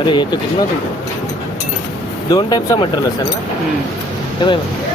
अरे ये तो कितना तुमको 2 टाईपचा मटेरियल असेल ना. हे बघ